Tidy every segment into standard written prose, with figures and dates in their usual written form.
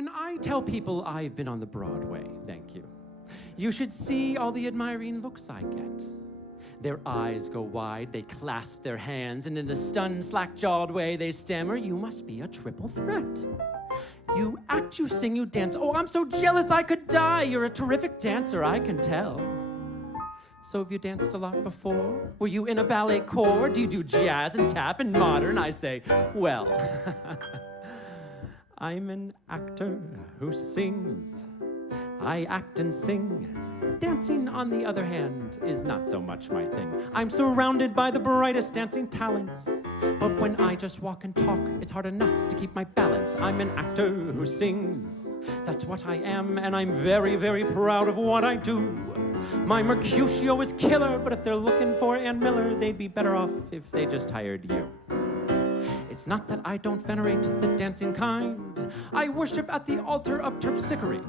When I tell people I've been on the Broadway, thank you, you should see all the admiring looks I get. Their eyes go wide, they clasp their hands, and in a stunned, slack-jawed way they stammer, "You must be a triple threat. You act, you sing, you dance. Oh, I'm so jealous I could die. You're a terrific dancer, I can tell." So have you danced a lot before? Were you in a ballet corps? Do you do jazz and tap and modern? I say, well, I'm an actor who sings. I act and sing. Dancing, on the other hand, is not so much my thing. I'm surrounded by the brightest dancing talents. But when I just walk and talk, it's hard enough to keep my balance. I'm an actor who sings. That's what I am, and I'm very, very proud of what I do. My Mercutio is killer, but if they're looking for Ann Miller, they'd be better off if they just hired you. It's not that I don't venerate the dancing kind. I worship at the altar of terpsichore.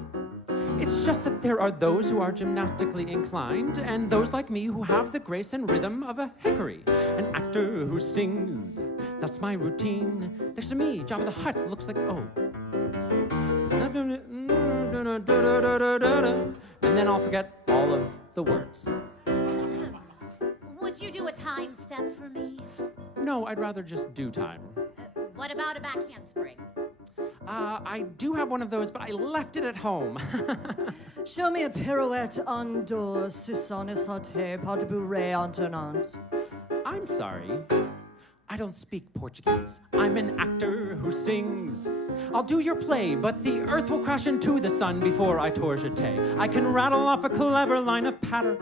It's just that there are those who are gymnastically inclined, and those like me who have the grace and rhythm of a hickory. An actor who sings, that's my routine. Next to me, Jabba the Hutt looks like, oh. And then I'll forget all of the words. Would you do a time step for me? No, I'd rather just do time. What about a back handspring? I do have one of those, but I left it at home. Show me a pirouette en deux, saucisse sauté, pas de bourrée entonnante. I'm sorry. I don't speak Portuguese. I'm an actor who sings. I'll do your play, but the earth will crash into the sun before I tour jeté. I can rattle off a clever line of patter,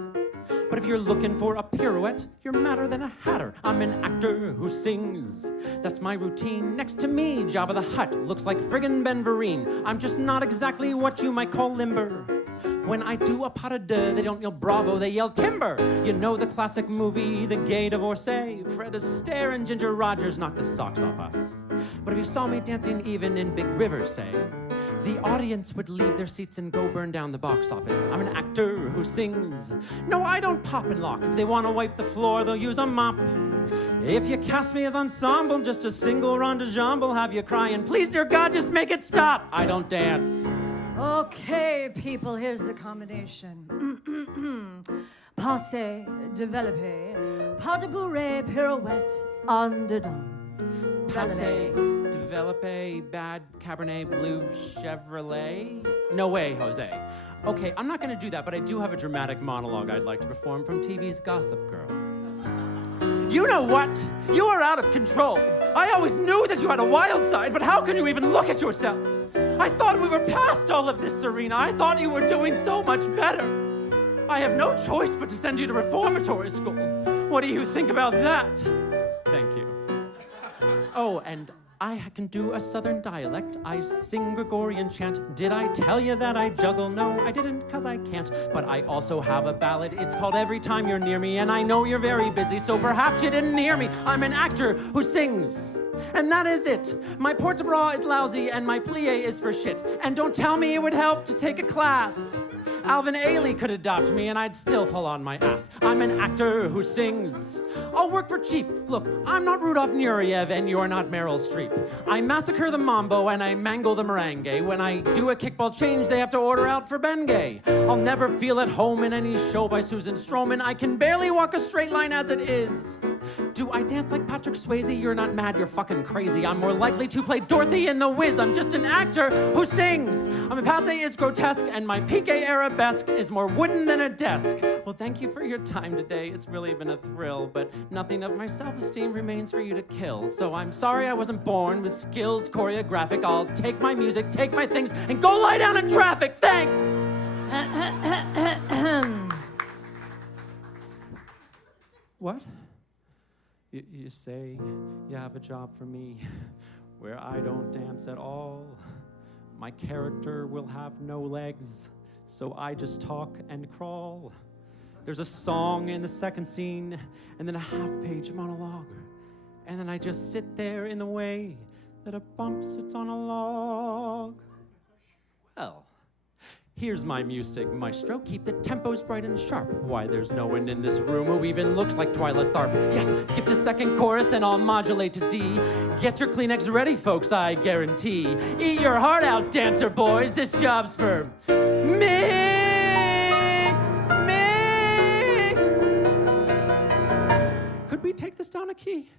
but if you're looking for a pirouette, you're madder than a hatter. I'm an actor who sings. That's my routine. Next to me, Jabba the Hutt looks like friggin' Ben Vereen. I'm just not exactly what you might call limber. When I do a pas de deux, they don't yell bravo, they yell timber. You know the classic movie, The Gay Divorcee? Fred Astaire and Ginger Rogers knocked the socks off us. But if you saw me dancing even in Big River, say, the audience would leave their seats and go burn down the box office. I'm an actor who sings. No, I don't pop and lock. If they want to wipe the floor, they'll use a mop. If you cast me as ensemble, just a single rond de jambe will have you crying, "Please, dear God, just make it stop." I don't dance. Okay, people, here's the combination. Passe, développé, pas de bourrée, pirouette, en dedans. Passe, développé, bad Cabernet Blue Chevrolet? No way, Jose. Okay, I'm not gonna do that, but I do have a dramatic monologue I'd like to perform from TV's Gossip Girl. You know what? You are out of control. I always knew that you had a wild side, but how can you even look at yourself? I thought we were past all of this, Serena. I thought you were doing so much better. I have no choice but to send you to reformatory school. What do you think about that? Thank you. Oh, and I can do a southern dialect. I sing Gregorian chant. Did I tell you that I juggle? No, I didn't, 'cause I can't. But I also have a ballad. It's called Every Time You're Near Me, and I know you're very busy, so perhaps you didn't hear me. I'm an actor who sings. And that is it. My port-de-bras is lousy and my plie is for shit. And don't tell me it would help to take a class. Alvin Ailey could adopt me and I'd still fall on my ass. I'm an actor who sings. I'll work for cheap. Look, I'm not Rudolph Nureyev and you're not Meryl Streep. I massacre the mambo and I mangle the merengue. When I do a kickball change, they have to order out for Bengay. I'll never feel at home in any show by Susan Stroman. I can barely walk a straight line as it is. Do I dance like Patrick Swayze? You're not mad, you're fucking crazy. I'm more likely to play Dorothy in The Wiz. I'm just an actor who sings. My passe is grotesque and my piqué arabesque is more wooden than a desk. Well, thank you for your time today. It's really been a thrill, but nothing of my self-esteem remains for you to kill. So I'm sorry I wasn't born with skills choreographic. I'll take my music, take my things, and go lie down in traffic. Thanks! What? You say you have a job for me where I don't dance at all. My character will have no legs, so I just talk and crawl. There's a song in the second scene, and then a half-page monologue. And then I just sit there in the way that a bump sits on a log. Well, Here's my music, maestro. Keep the tempos bright and sharp. Why, there's no one in this room who even looks like Twyla Tharp. Yes, skip the second chorus and I'll modulate to D. Get your Kleenex ready, folks, I guarantee. Eat your heart out, dancer boys. This job's for me. Could we take this down a key?